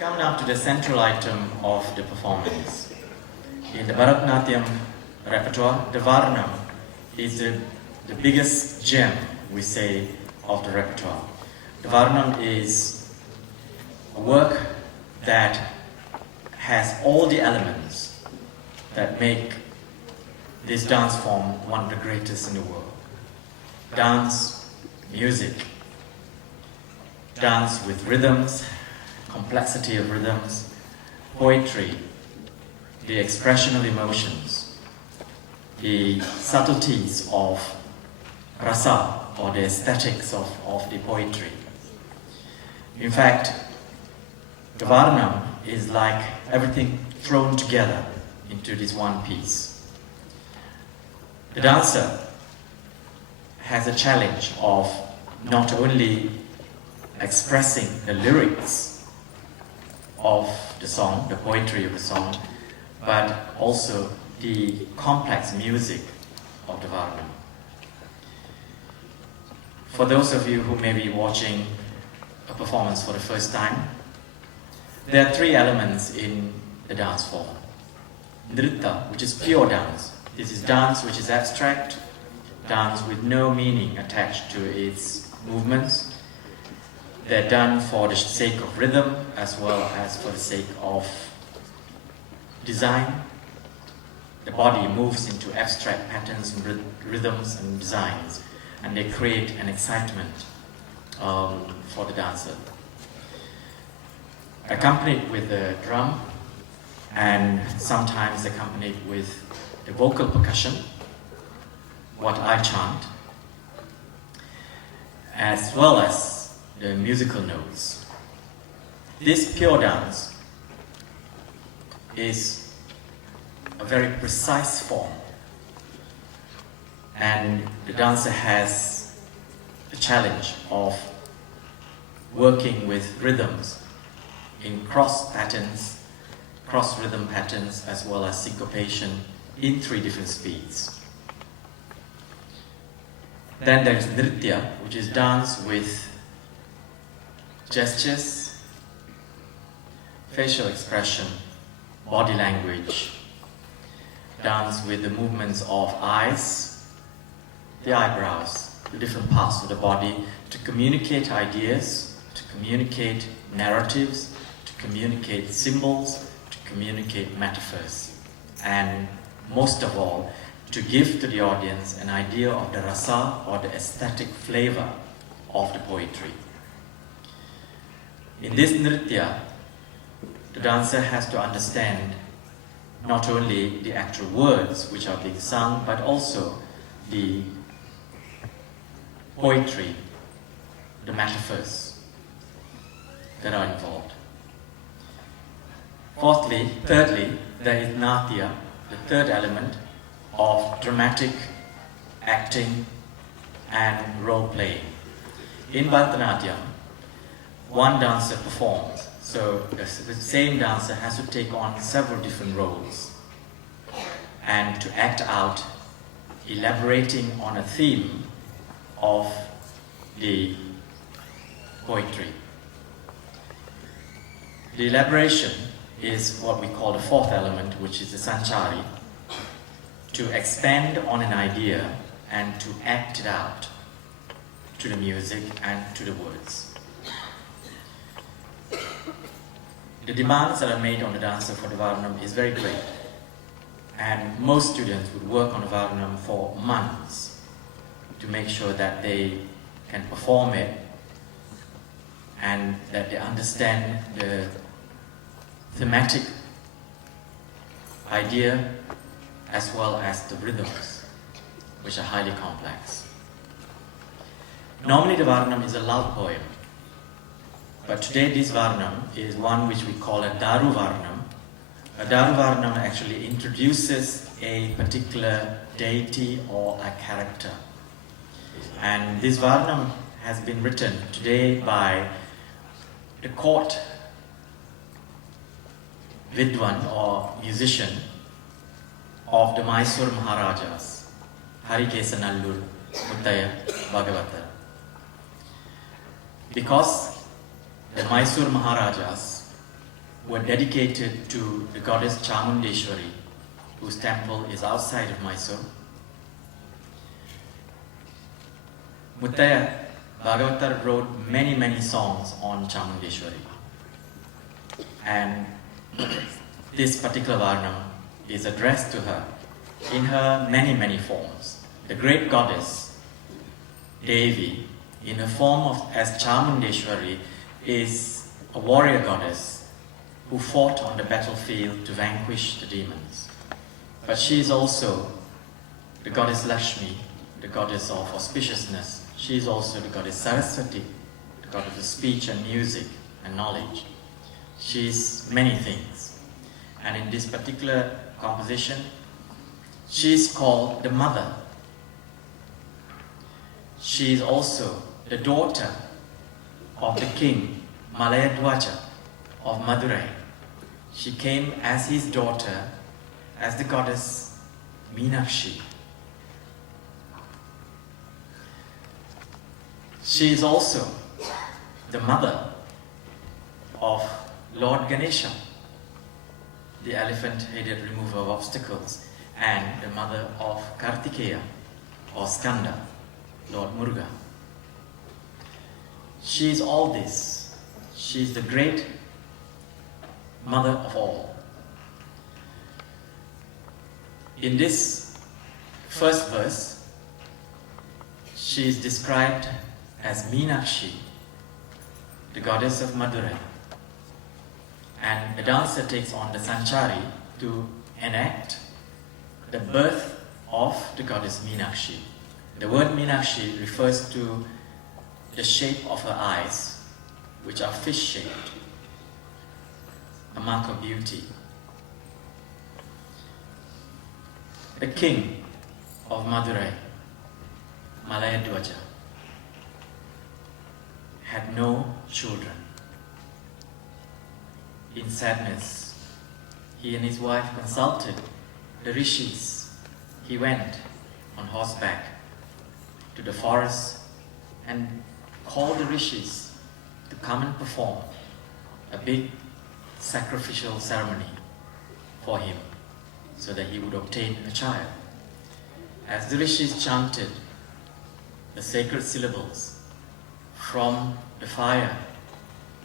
Come now to the central item of the performance. In the Bharatanatyam repertoire, the Varnam is the biggest gem, we say, of the repertoire. The Varnam is a work that has all the elements that make this dance form one of the greatest in the world. Dance, music, dance with rhythms, complexity of rhythms, poetry, the expression of emotions, the subtleties of rasa, or the aesthetics of the poetry. In fact, the Varnam is like everything thrown together into this one piece. The dancer has a challenge of not only expressing the lyrics of the song, the poetry of the song, but also the complex music of the Varnam. For those of you who may be watching a performance for the first time, there are three elements in the dance form. Nritta, which is pure dance. This is dance which is abstract, dance with no meaning attached to its movements. They're done for the sake of rhythm as well as for the sake of design. The body moves into abstract patterns, rhythms and designs, and they create an excitement for the dancer. Accompanied with the drum and sometimes accompanied with the vocal percussion, what I chant, as well as the musical notes. This pure dance is a very precise form, and the dancer has the challenge of working with rhythms in cross patterns, cross rhythm patterns, as well as syncopation in 3 different speeds. Then there is Nritya, which is dance with gestures, facial expression, body language, dance with the movements of eyes, the eyebrows, the different parts of the body to communicate ideas, to communicate narratives, to communicate symbols, to communicate metaphors, and most of all, to give to the audience an idea of the rasa or the aesthetic flavor of the poetry. In this nritya, the dancer has to understand not only the actual words which are being sung, but also the poetry, the metaphors that are involved. Thirdly, there is natya, the third element of dramatic acting and role playing. In Bharatanatyam, one dancer performs, so the same dancer has to take on several different roles and to act out, elaborating on a theme of the poetry. The elaboration is what we call the fourth element, which is the sanchari, to expand on an idea and to act it out to the music and to the words. The demands that are made on the dancer for the Varnam is very great, and most students would work on the Varnam for months to make sure that they can perform it and that they understand the thematic idea as well as the rhythms, which are highly complex. Normally the Varnam is a love poem, but today this Varnam is one which we call a Daru Varnam. A Daru Varnam actually introduces a particular deity or a character. And this Varnam has been written today by the court Vidwan or musician of the Mysore Maharajas, Harikesanallur, Mutthiah, Bhagavatar. Because the Mysore Maharajas were dedicated to the goddess Chamundeshwari, whose temple is outside of Mysore. Mutthiah Bhagavatar wrote many songs on Chamundeshwari. And this particular Varnam is addressed to her in her many forms. The great goddess, Devi, in her form as Chamundeshwari, is a warrior goddess who fought on the battlefield to vanquish the demons. But she is also the goddess Lakshmi, the goddess of auspiciousness. She is also the goddess Saraswati, the goddess of speech and music and knowledge. She is many things. And in this particular composition, she is called the mother. She is also the daughter of the king Malayadwaja of Madurai. She came as his daughter, as the goddess Meenakshi. She is also the mother of Lord Ganesha, the elephant-headed remover of obstacles, and the mother of Kartikeya or Skanda, Lord Muruga. She is all this. She is the great mother of all. In this first verse, she is described as Meenakshi, the goddess of Madurai. And the dancer takes on the Sanchari to enact the birth of the goddess Meenakshi. The word Meenakshi refers to the shape of her eyes, which are fish-shaped, a mark of beauty. The king of Madurai, Malayadwaja, had no children. In sadness, he and his wife consulted the rishis. He went on horseback to the forest and called the rishis to come and perform a big sacrificial ceremony for him so that he would obtain a child. As the rishis chanted the sacred syllables, from the fire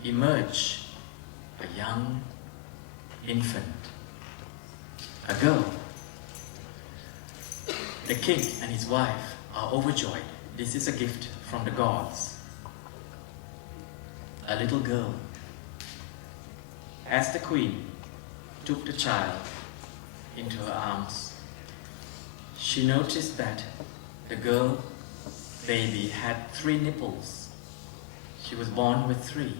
emerged a young infant, a girl. The king and his wife are overjoyed. This is a gift from the gods. A little girl. As the queen took the child into her arms, she noticed that the girl baby had 3 nipples. She was born with 3.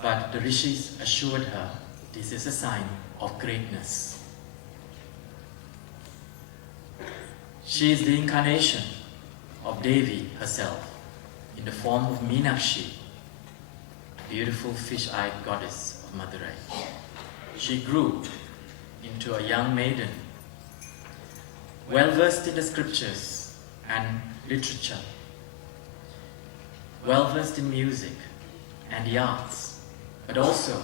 But the rishis assured her this is a sign of greatness. She is the incarnation of Devi herself in the form of Meenakshi, a beautiful fish-eyed goddess of Madurai. She grew into a young maiden, well-versed in the scriptures and literature, well-versed in music and the arts, but also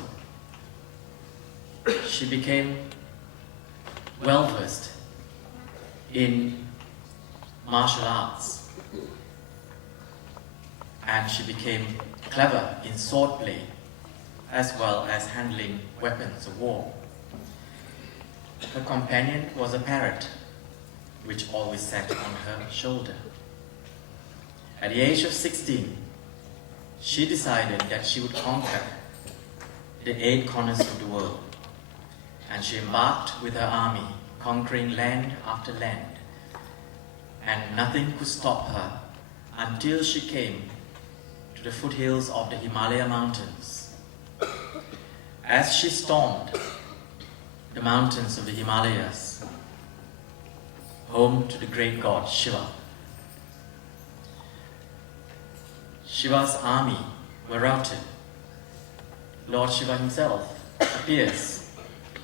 she became well-versed in martial arts, and she became clever in swordplay as well as handling weapons of war. Her companion was a parrot, which always sat on her shoulder. At the age of 16, she decided that she would conquer the 8 corners of the world, and she embarked with her army, conquering land after land, and nothing could stop her until she came to the foothills of the Himalaya mountains. As she stormed the mountains of the Himalayas, home to the great god Shiva, Shiva's army were routed. Lord Shiva himself appears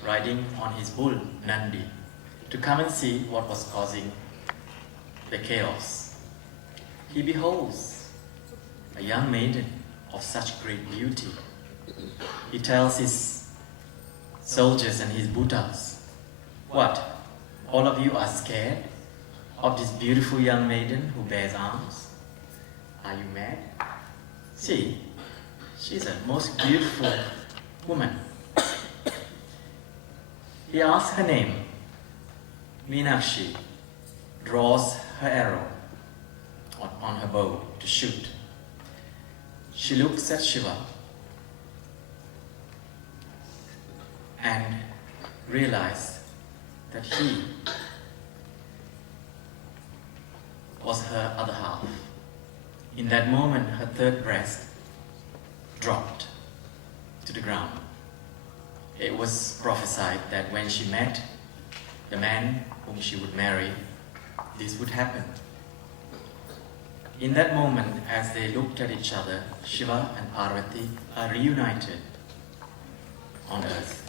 riding on his bull Nandi to come and see what was causing the chaos. He beholds a young maiden of such great beauty. he tells his soldiers and his bhutas, "What? All of you are scared of this beautiful young maiden who bears arms? Are you mad? See, she's a most beautiful woman." He asks her name. Meenakshi draws her arrow on her bow to shoot. She looks at Shiva and realized that he was her other half. In that moment, her third breast dropped to the ground. It was prophesied that when she met the man whom she would marry, this would happen. In that moment, as they looked at each other, Shiva and Parvati are reunited on earth.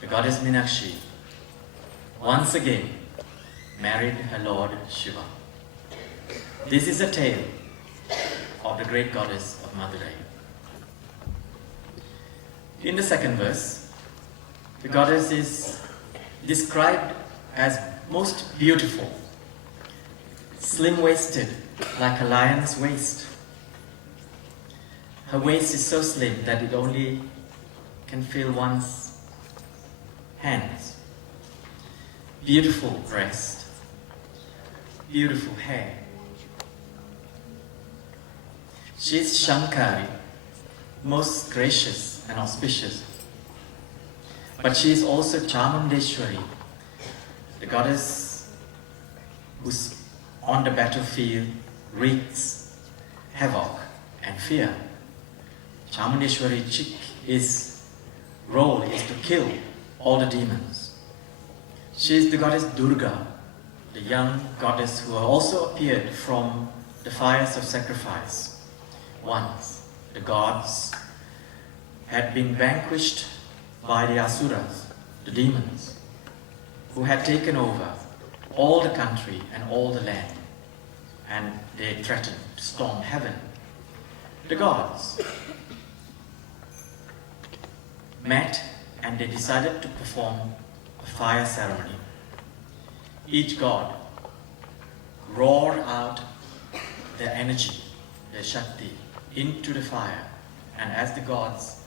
The goddess Meenakshi once again married her lord Shiva. This is a tale of the great goddess of Madurai. In the second verse, the goddess is described as most beautiful, slim-waisted, like a lion's waist. Her waist is so slim that it only can fill one's hands. Beautiful breast, beautiful hair. She is Shankari, most gracious and auspicious. But she is also Chamundeshwari, the goddess who's on the battlefield wreaks havoc and fear. Chamundeshwari's role is to kill all the demons. She is the goddess Durga, the young goddess who also appeared from the fires of sacrifice. Once the gods had been vanquished by the asuras, the demons, who had taken over all the country and all the land, and they threatened to storm heaven. The gods met and they decided to perform a fire ceremony. Each god roared out their energy, their Shakti, into the fire, and as the gods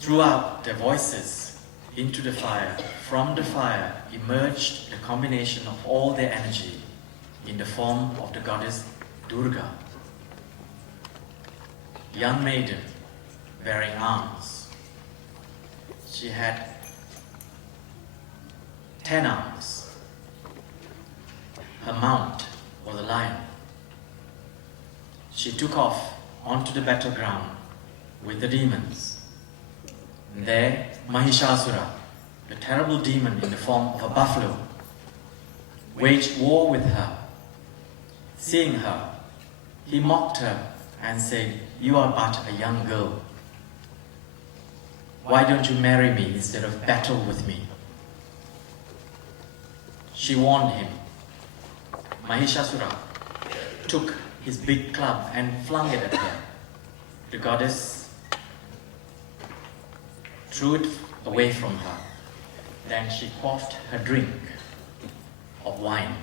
threw out their voices into the fire, from the fire emerged the combination of all their energy in the form of the goddess Durga, young maiden bearing arms. She had 10 arms. Her mount was a lion. She took off onto the battleground with the demons. And there, Mahishasura, the terrible demon in the form of a buffalo, waged war with her. Seeing her, he mocked her and said, "You are but a young girl. Why don't you marry me instead of battle with me?" She warned him. Mahishasura took his big club and flung it at her. The goddess threw it away from her. Then she quaffed her drink of wine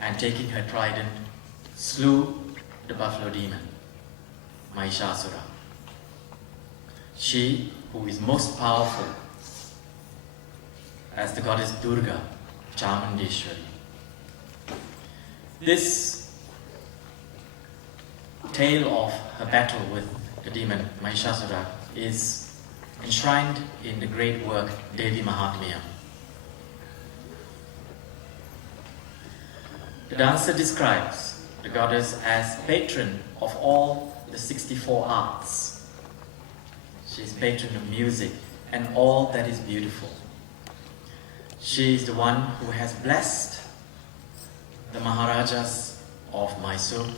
and taking her trident, slew the buffalo demon, Mahishasura. She, who is most powerful as the goddess Durga, Chamundeshwari. This tale of her battle with the demon Mahishasura is enshrined in the great work Devi Mahatmya. The dancer describes the goddess as patron of all the 64 arts. She is patron of music and all that is beautiful. She is the one who has blessed the Maharajas of Mysore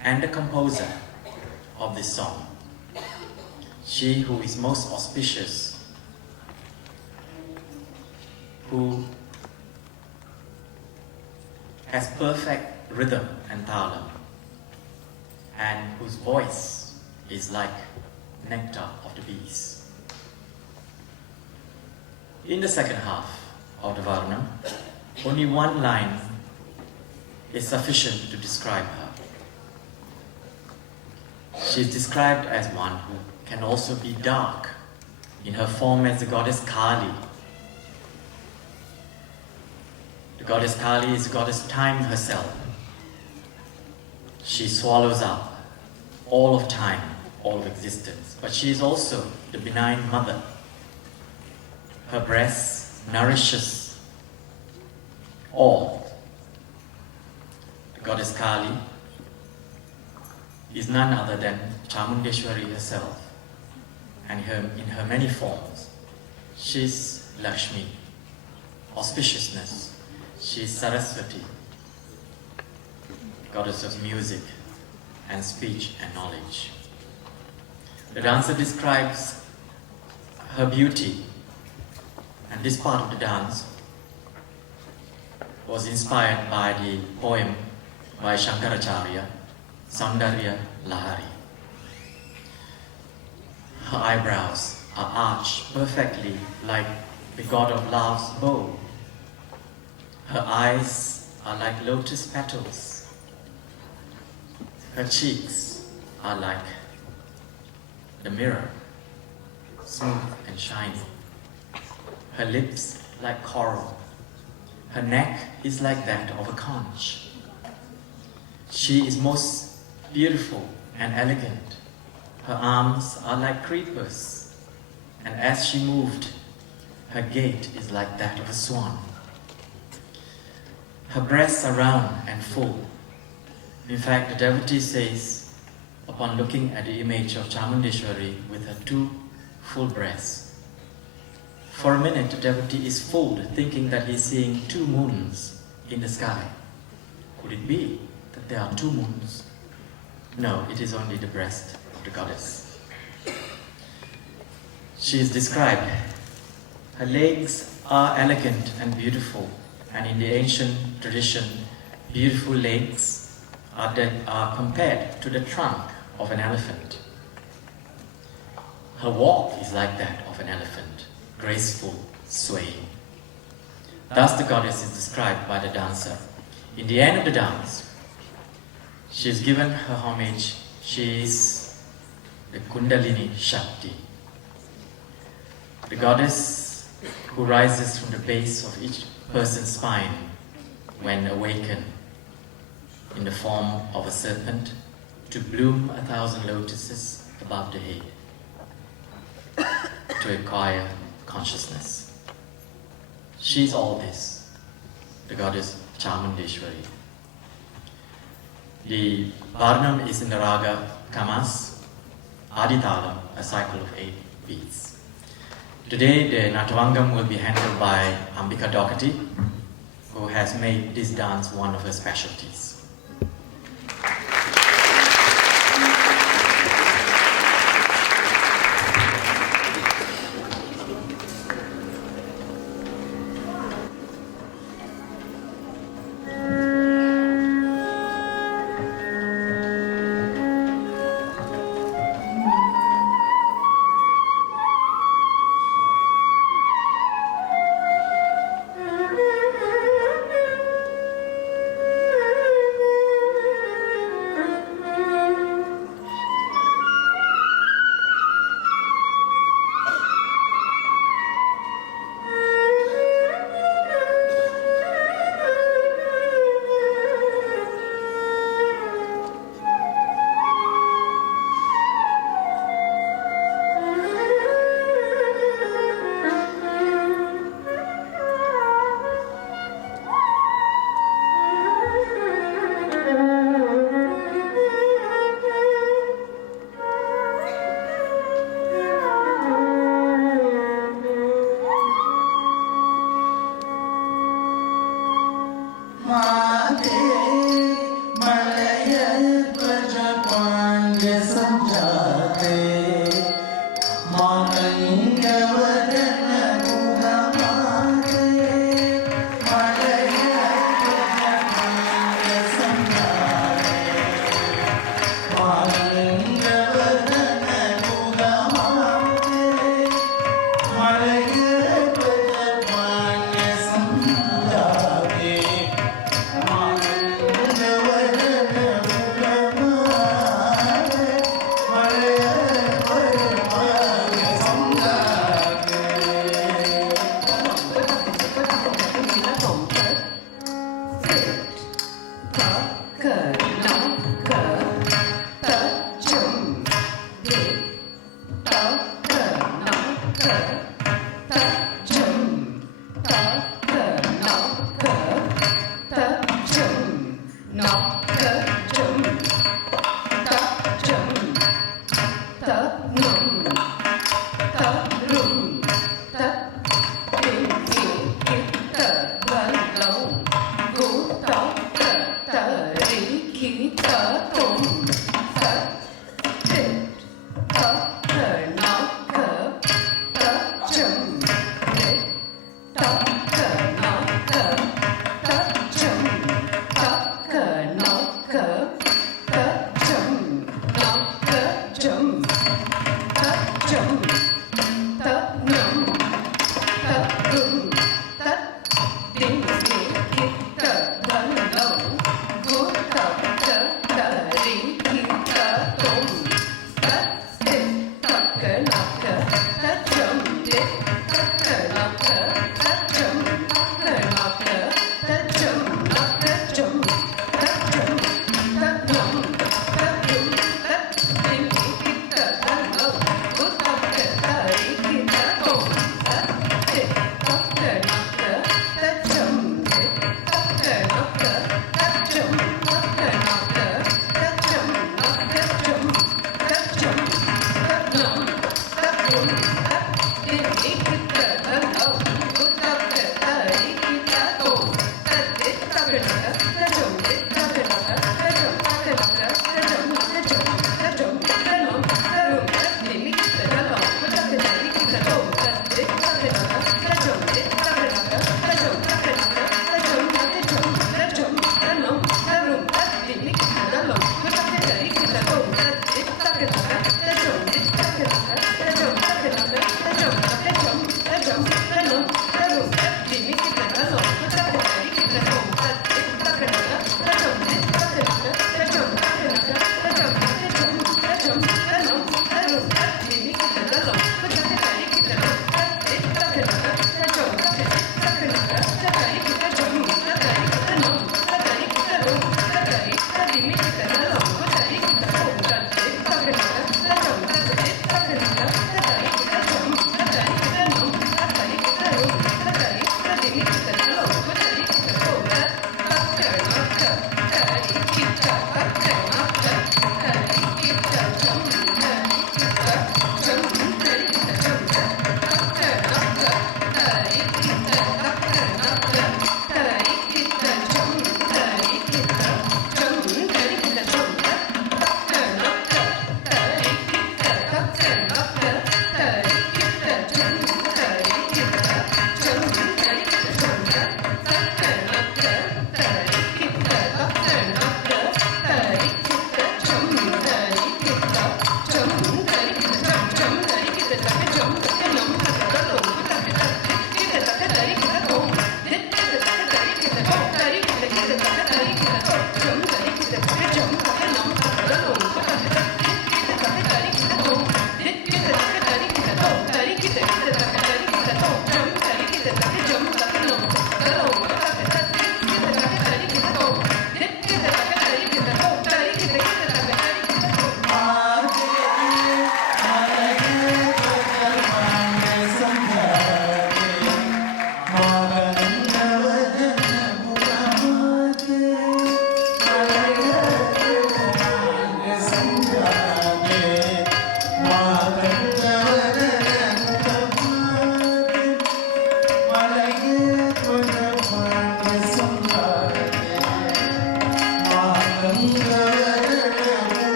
and the composer of this song. She who is most auspicious, who has perfect rhythm and tala, and whose voice is like nectar of the bees. In the second half of the Varnam, only one line is sufficient to describe her. She is described as one who can also be dark in her form as the goddess Kali. The goddess Kali is the goddess time herself. She swallows up all of time, all of existence, but she is also the benign mother. Her breast nourishes all. The goddess Kali is none other than Chamundeshwari herself, and in her many forms. She is Lakshmi, auspiciousness. She is Saraswati, goddess of music and speech and knowledge. The dancer describes her beauty, and this part of the dance was inspired by the poem by Shankaracharya, Saundarya Lahari. Her eyebrows are arched perfectly like the god of love's bow. Her eyes are like lotus petals. Her cheeks are like the mirror, smooth and shiny. Her lips like coral. Her neck is like that of a conch. She is most beautiful and elegant. Her arms are like creepers, and as she moved, her gait is like that of a swan. Her breasts are round and full. In fact, the devotee says, upon looking at the image of Chamundeshwari with her two full breasts, for a minute the devotee is fooled, thinking that he is seeing two moons in the sky. Could it be that there are two moons? No, it is only the breast of the goddess. She is described. Her legs are elegant and beautiful, and in the ancient tradition, beautiful legs are compared to the trunk of an elephant. Her walk is like that of an elephant, graceful, swaying. Thus the goddess is described by the dancer. In the end of the dance, she is given her homage. She is the Kundalini Shakti, the goddess who rises from the base of each person's spine when awakened in the form of a serpent to bloom 1,000 lotuses above the head to acquire consciousness. She is all this, the goddess Chamundeshwari. The Varnam is in the Raga Kamas, Aditalam, a cycle of 8 beats. Today the Natavangam will be handled by Ambika Dokati, who has made this dance one of her specialties.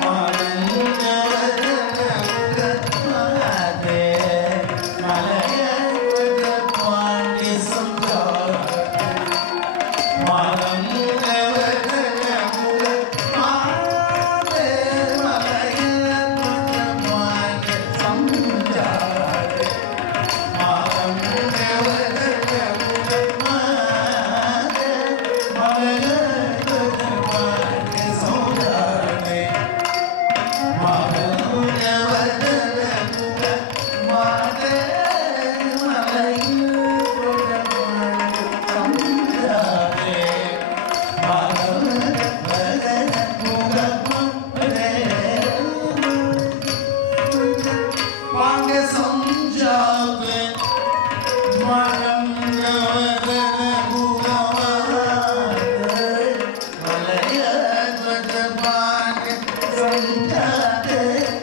Mala Mutthiah,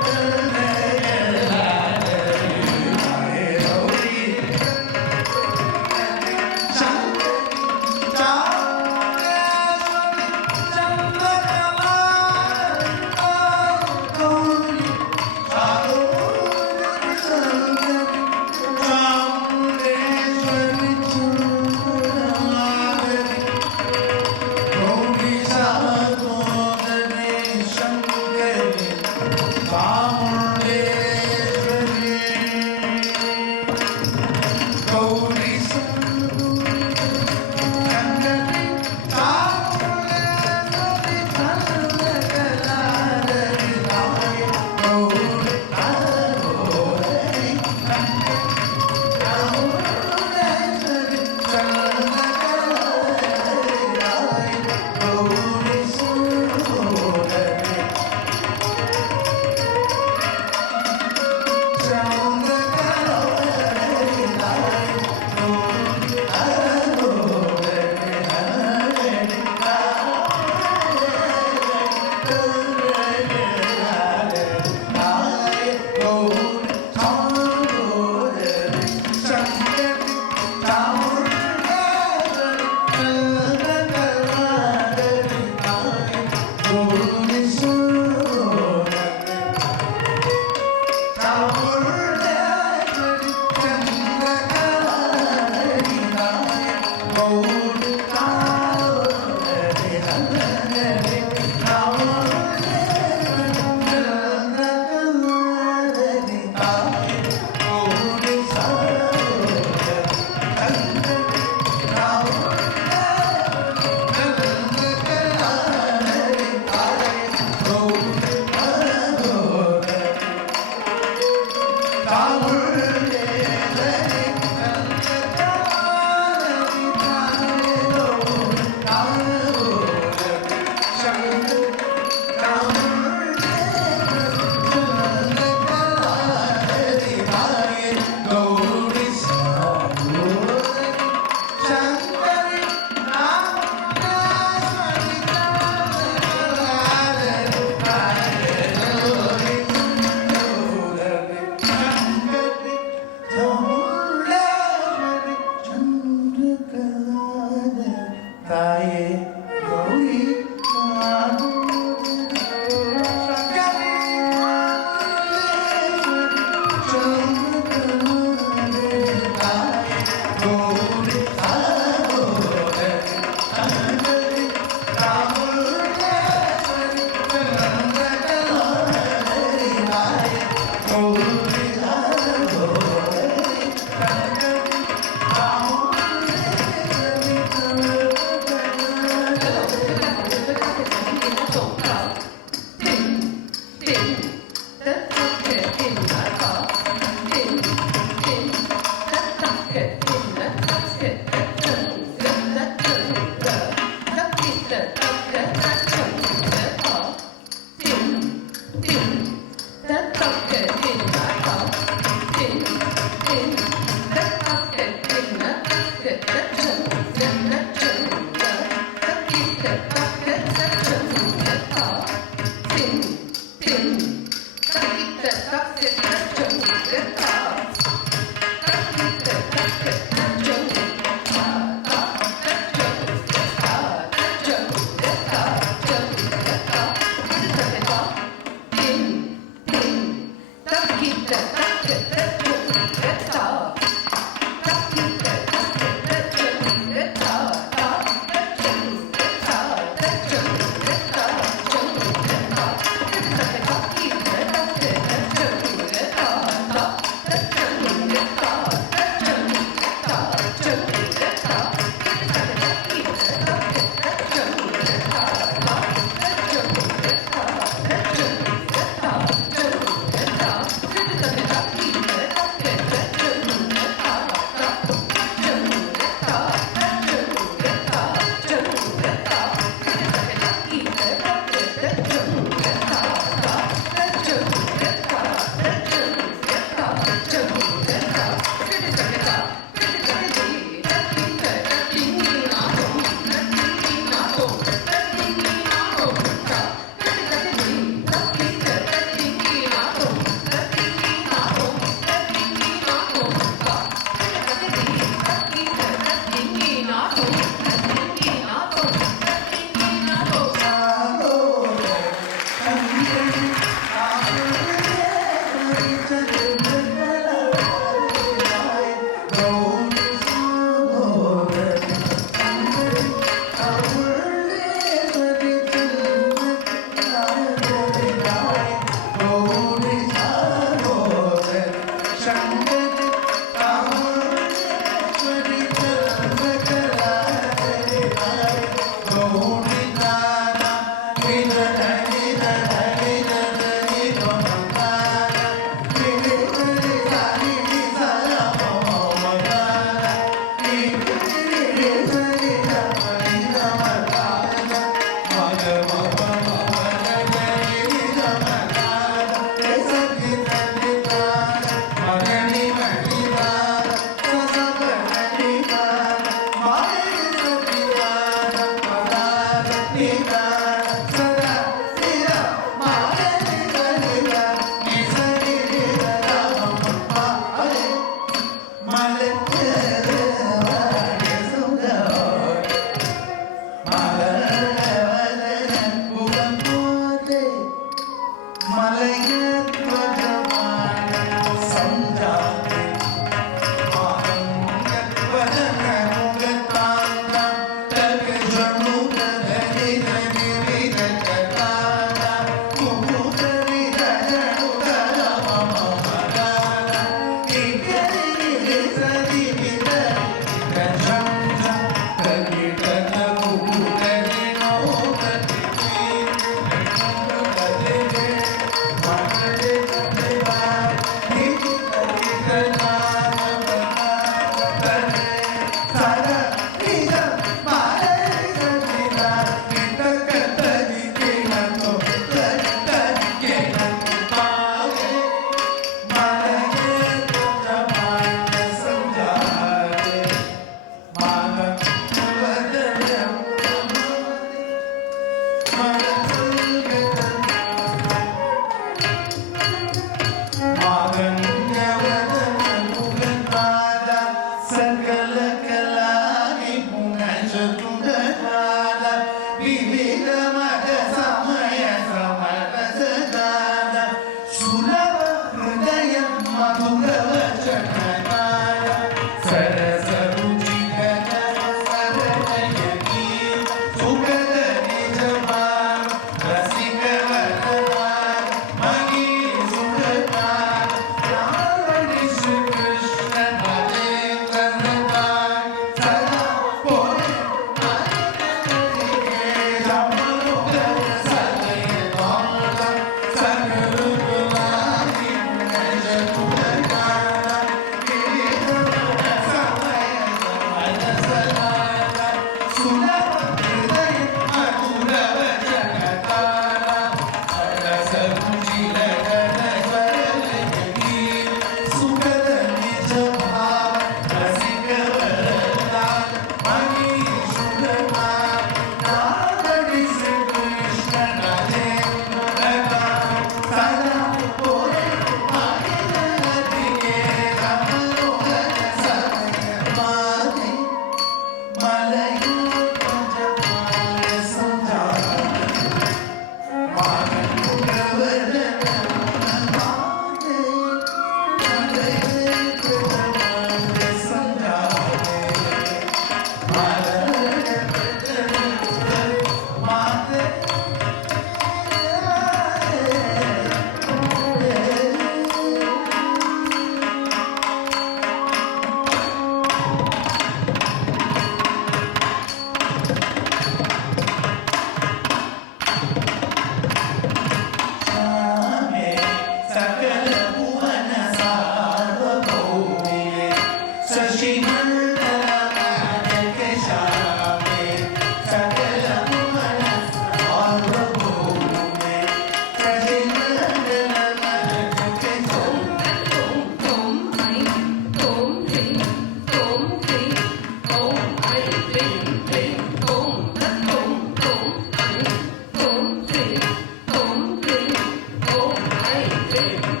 Thank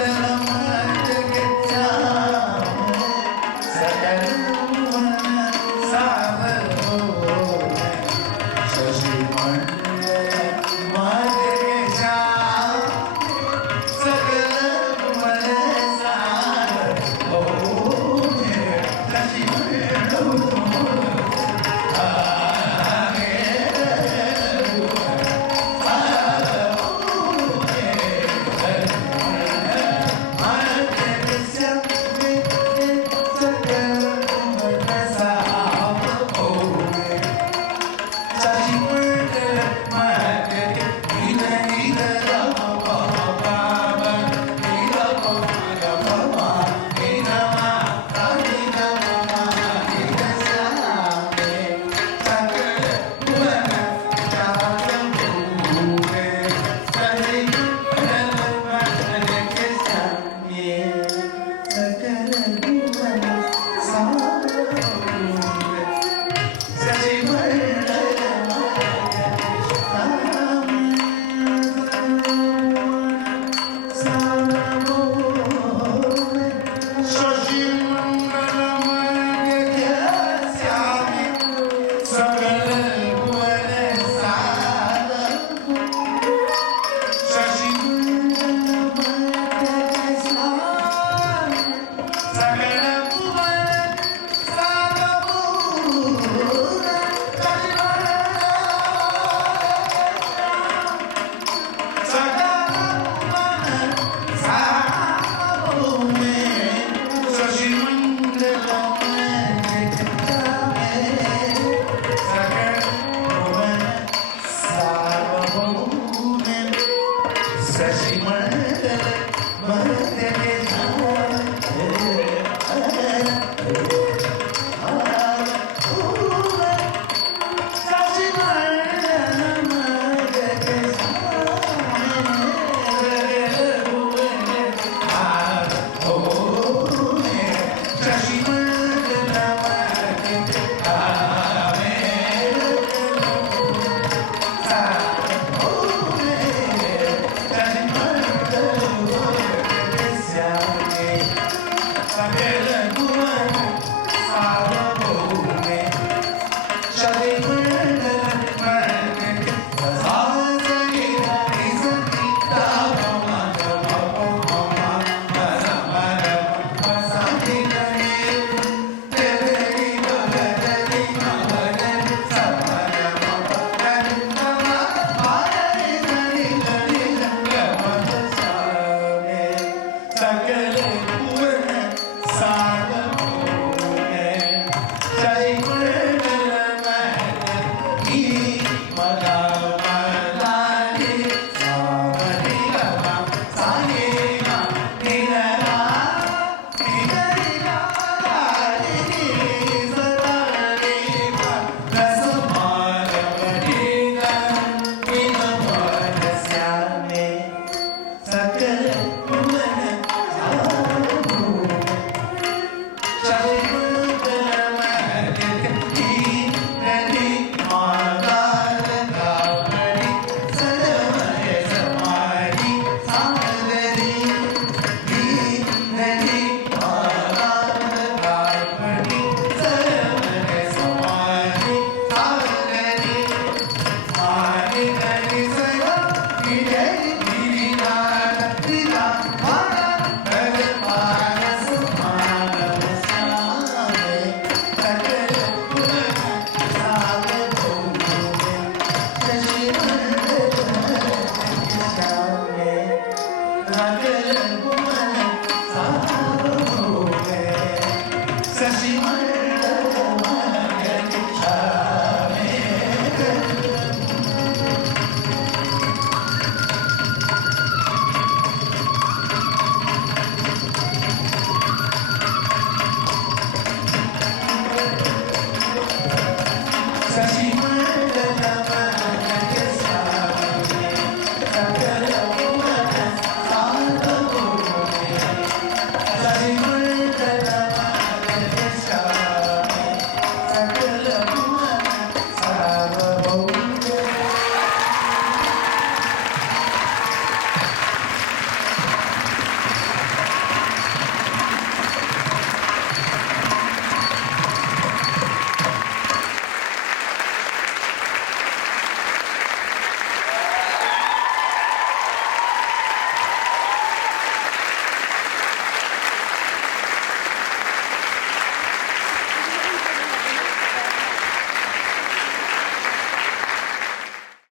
you. Sashi